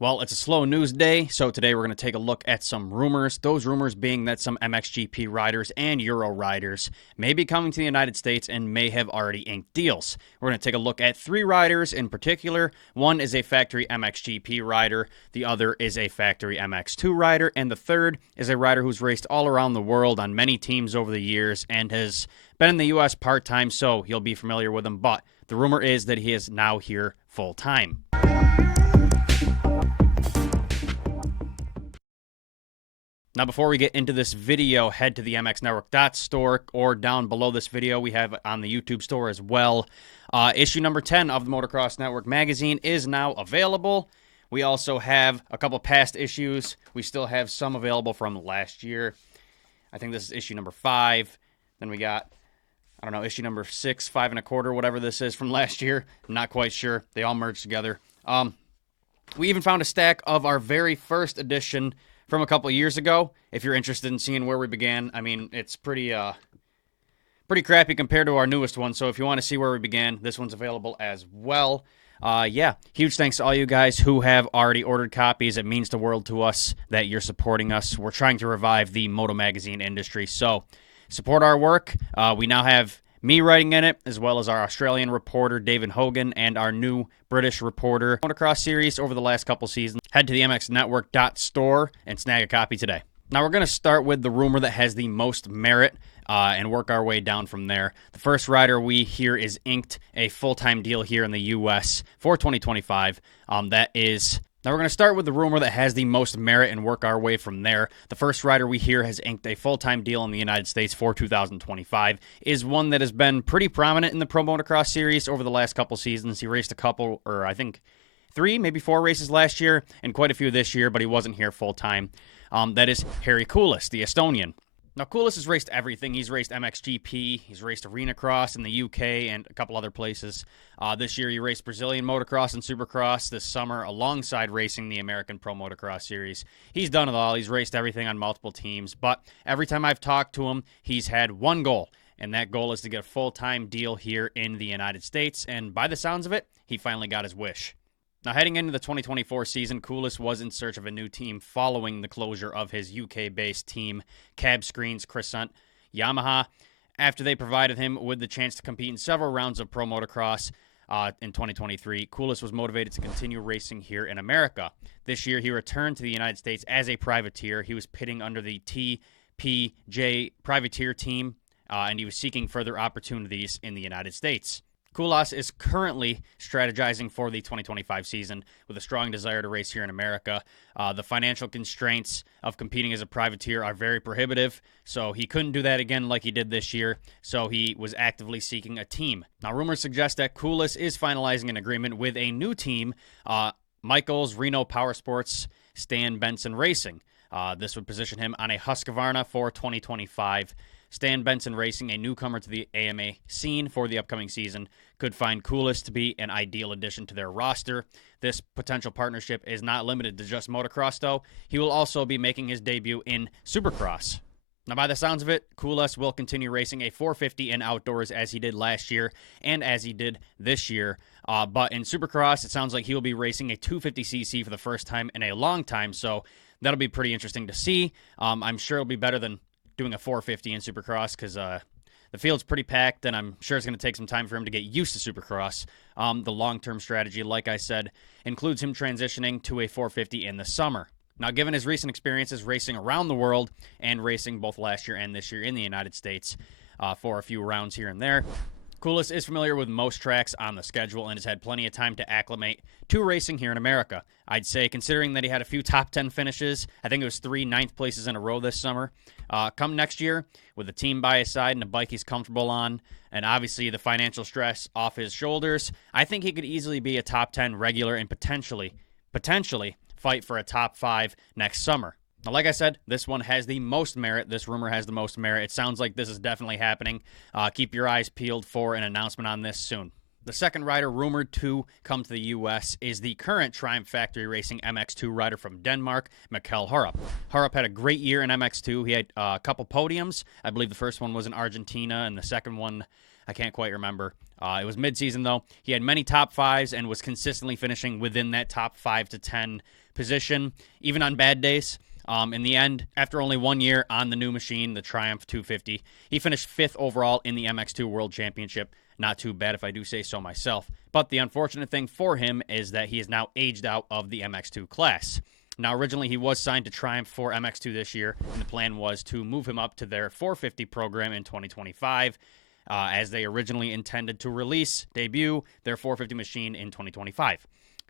Well, it's a slow news day, so today we're going to take a look at some rumors. Those rumors being that some MXGP riders and Euro riders may be coming to the United States and may have already inked deals. We're going to take a look at three riders in particular. One is a Factory MXGP rider, the other is a Factory MX2 rider, and the third is a rider who's raced all around the world on many teams over the years and has been in the U.S. part-time, so you'll be familiar with him, but the rumor is that he is now here full-time. Now, before we get into this video, head to the mxnetwork.store, or down below this video, we have on the YouTube store as well. Issue number 10 of the Motocross Network magazine is now available. We also have a couple past issues. We still have some available from last year. I think this is issue number 5. Then we got, I don't know, issue number 6, 5 1/4, whatever this is from last year. I'm not quite sure. They all merged together. We even found a stack of our very first edition from a couple years ago. If you're interested in seeing where we began, I mean, it's pretty crappy compared to our newest one. So if you want to see where we began, this one's available as well. Yeah, huge thanks to all you guys who have already ordered copies. It means the world to us that you're supporting us. We're trying to revive the moto magazine industry, so support our work. We now have me writing in it, as well as our Australian reporter, David Hogan, and our new British reporter. Motocross series over the last couple seasons. Head to the mxnetwork.store and snag a copy today. Now we're going to start with the rumor that has the most merit and work our way down from there. The first rider we hear is inked a full-time deal here in the U.S. for 2025. Now we're going to start with the rumor that has the most merit and work our way from there. The first rider we hear has inked a full-time deal in the United States for 2025 is one that has been pretty prominent in the Pro Motocross series over the last couple seasons. He raced a couple, or I think 3, maybe 4 races last year and quite a few this year, but he wasn't here full-time. That is Harri Kullas, the Estonian. Now, Kullas has raced everything. He's raced MXGP, he's raced Arena Cross in the UK and a couple other places. This year he raced Brazilian Motocross and Supercross this summer alongside racing the American Pro Motocross Series. He's done it all. He's raced everything on multiple teams, but every time I've talked to him, he's had one goal, and that goal is to get a full-time deal here in the United States, and by the sounds of it, he finally got his wish. Now, heading into the 2024 season, Kullas was in search of a new team following the closure of his UK-based team, Cab Screens Crescent Yamaha, after they provided him with the chance to compete in several rounds of Pro Motocross in 2023. Kullas was motivated to continue racing here in America. This year, he returned to the United States as a privateer. He was pitting under the TPJ privateer team, and he was seeking further opportunities in the United States. Kullas is currently strategizing for the 2025 season with a strong desire to race here in America. The financial constraints of competing as a privateer are very prohibitive, so he couldn't do that again like he did this year, so he was actively seeking a team. Now, rumors suggest that Kullas is finalizing an agreement with a new team, Mikkel's Reno Powersports Benson Racing. This would position him on a Husqvarna for 2025. Benson Racing, a newcomer to the AMA scene for the upcoming season, could find Kullas to be an ideal addition to their roster. This potential partnership is not limited to just motocross, though. He will also be making his debut in Supercross. Now, by the sounds of it, Kullas will continue racing a 450 in outdoors as he did last year and as he did this year. But in Supercross, it sounds like he will be racing a 250cc for the first time in a long time, so that'll be pretty interesting to see. I'm sure it'll be better than doing a 450 in Supercross because the field's pretty packed, and I'm sure it's going to take some time for him to get used to Supercross. The long-term strategy, like I said, includes him transitioning to a 450 in the summer. Now, given his recent experiences racing around the world and racing both last year and this year in the United States for a few rounds here and there, Kullas is familiar with most tracks on the schedule and has had plenty of time to acclimate to racing here in America. I'd say, considering that he had a few top 10 finishes, I think it was 3 ninth places in a row this summer. Come next year, with a team by his side and a bike he's comfortable on, and obviously the financial stress off his shoulders, I think he could easily be a top 10 regular and potentially fight for a top 5 next summer. Now, like I said, this one has the most merit. This rumor has the most merit. It sounds like this is definitely happening. Keep your eyes peeled for an announcement on this soon. The second rider rumored to come to the U.S. is the current Triumph Factory Racing MX2 rider from Denmark, Mikkel Haarup. Haarup had a great year in MX2. He had a couple podiums. I believe the first one was in Argentina, and the second one, I can't quite remember. It was midseason, though. He had many top 5s and was consistently finishing within that top 5 to 10 position, even on bad days. In the end, after only 1 year on the new machine, the Triumph 250, he finished 5th overall in the MX2 World Championship. Not too bad if I do say so myself. But the unfortunate thing for him is that he is now aged out of the MX2 class. Now, originally, he was signed to Triumph for MX2 this year, and the plan was to move him up to their 450 program in 2025, as they originally intended to debut their 450 machine in 2025.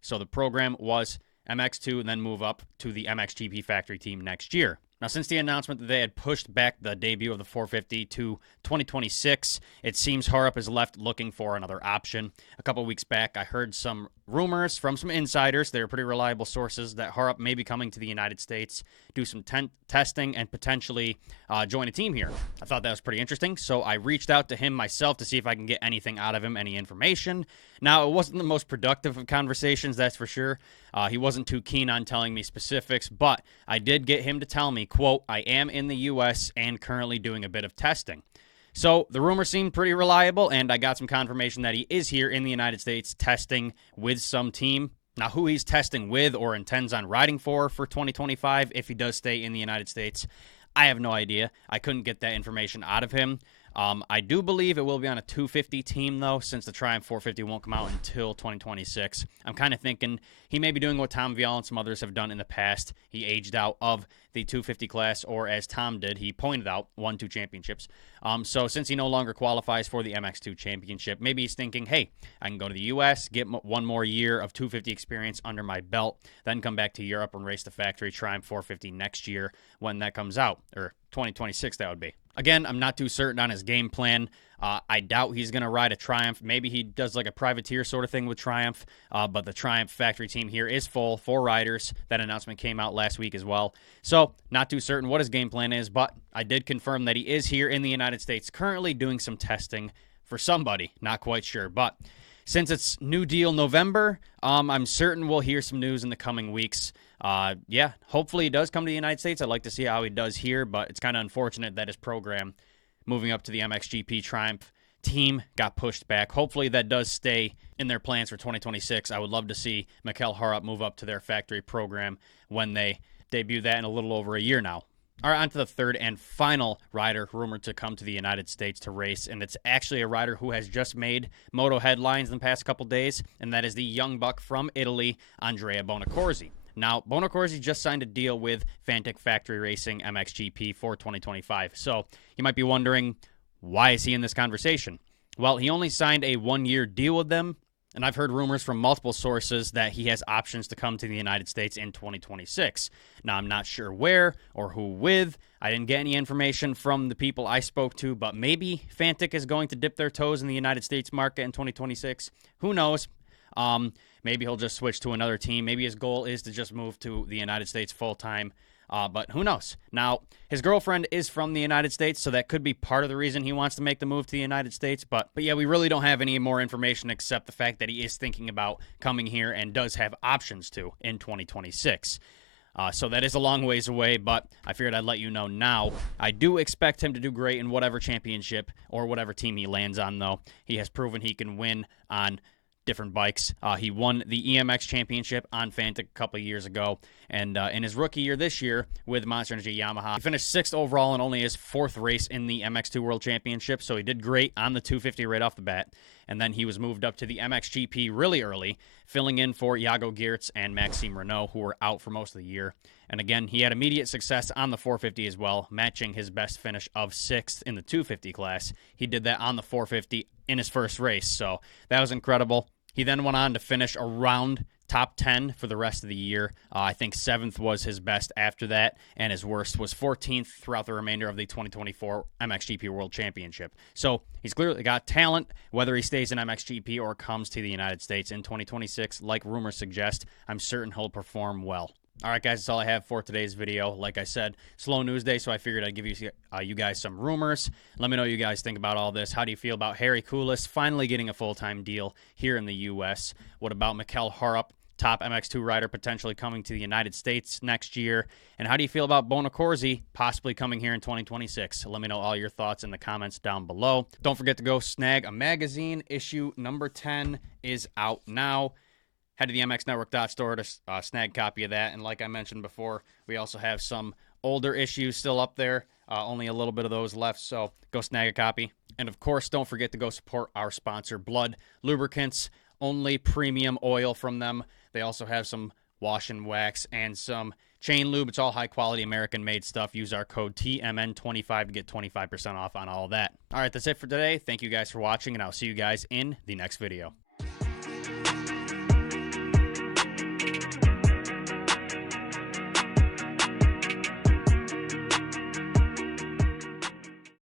So the program was MX2 and then move up to the MXGP Factory team next year. Now, since the announcement that they had pushed back the debut of the 450 to 2026, it seems Haarup is left looking for another option. A couple weeks back, I heard some rumors from some insiders, they're pretty reliable sources, that Haarup may be coming to the United States, do some testing, and potentially join a team here. I thought that was pretty interesting, so I reached out to him myself to see if I can get anything out of him, any information. Now, it wasn't the most productive of conversations, that's for sure. He wasn't too keen on telling me specifics, but I did get him to tell me, quote, I am in the U.S. and currently doing a bit of testing. So the rumor seemed pretty reliable, and I got some confirmation that he is here in the United States testing with some team. Now, who he's testing with or intends on riding for 2025, if he does stay in the United States, I have no idea. I couldn't get that information out of him. I do believe it will be on a 250 team, though, since the Triumph 450 won't come out until 2026. I'm kind of thinking he may be doing what Tom Viall and some others have done in the past. He aged out of the 250 class, or as Tom did, he pointed out, won 2 championships. So since he no longer qualifies for the MX2 championship, maybe he's thinking, hey, I can go to the U.S., get 1 more year of 250 experience under my belt, then come back to Europe and race the factory Triumph 450 next year when that comes out, or 2026 that would be. Again, I'm not too certain on his game plan. I doubt he's going to ride a Triumph. Maybe he does like a privateer sort of thing with Triumph, but the Triumph factory team here is full, 4 riders. That announcement came out last week as well. So not too certain what his game plan is, but I did confirm that he is here in the United States currently doing some testing for somebody. Not quite sure, but since it's New Deal November, I'm certain we'll hear some news in the coming weeks. Yeah, hopefully he does come to the United States. I'd like to see how he does here, but it's kind of unfortunate that his program moving up to the MXGP Triumph team got pushed back. Hopefully that does stay in their plans for 2026. I would love to see Mikkel Haarup move up to their factory program when they debut that in a little over a year now. All right, on to the third and final rider rumored to come to the United States to race, and it's actually a rider who has just made moto headlines in the past couple days, and that is the young buck from Italy, Andrea Bonacorsi. Now, Bonacorsi just signed a deal with Fantic Factory Racing MXGP for 2025. So you might be wondering, why is he in this conversation? Well, he only signed a 1-year deal with them, and I've heard rumors from multiple sources that he has options to come to the United States in 2026. Now, I'm not sure where or who with. I didn't get any information from the people I spoke to, but maybe Fantic is going to dip their toes in the United States market in 2026. Who knows? Maybe he'll just switch to another team. Maybe his goal is to just move to the United States full-time. But who knows? Now, his girlfriend is from the United States, so that could be part of the reason he wants to make the move to the United States. But yeah, we really don't have any more information except the fact that he is thinking about coming here and does have options to in 2026. So that is a long ways away, but I figured I'd let you know now. I do expect him to do great in whatever championship or whatever team he lands on, though. He has proven he can win on different bikes. He won the EMX championship on Fantic a couple of years ago, and in his rookie year this year with Monster Energy Yamaha, he finished 6th overall in only his 4th race in the MX2 World Championship, so he did great on the 250 right off the bat, and then he was moved up to the MXGP really early, filling in for Iago Geerts and Maxime Reno, who were out for most of the year. And again, he had immediate success on the 450 as well, matching his best finish of 6th in the 250 class. He did that on the 450 in his first race, so that was incredible. He then went on to finish around top 10 for the rest of the year. I think 7th was his best after that, and his worst was 14th throughout the remainder of the 2024 MXGP World Championship. So he's clearly got talent, whether he stays in MXGP or comes to the United States in 2026. Like rumors suggest, I'm certain he'll perform well. All right, guys, that's all I have for today's video. Like I said, slow news day, so I figured I'd give you guys some rumors. Let me know what you guys think about all this. How do you feel about Harri Kullas finally getting a full-time deal here in the U.S.? What about Mikkel Haarup, top MX2 rider, potentially coming to the United States next year? And how do you feel about Bonacorsi possibly coming here in 2026? Let me know all your thoughts in the comments down below. Don't forget to go snag a magazine. Issue number 10 is out now. head to the MXNetwork.store to snag a copy of that. And like I mentioned before, we also have some older issues still up there. Only a little bit of those left, so go snag a copy. And of course, don't forget to go support our sponsor, Blood Lubricants. Only premium oil from them. They also have some wash and wax and some chain lube. It's all high quality American made stuff. Use our code TMN25 to get 25% off on all of that. All right, that's it for today. Thank you guys for watching, and I'll see you guys in the next video.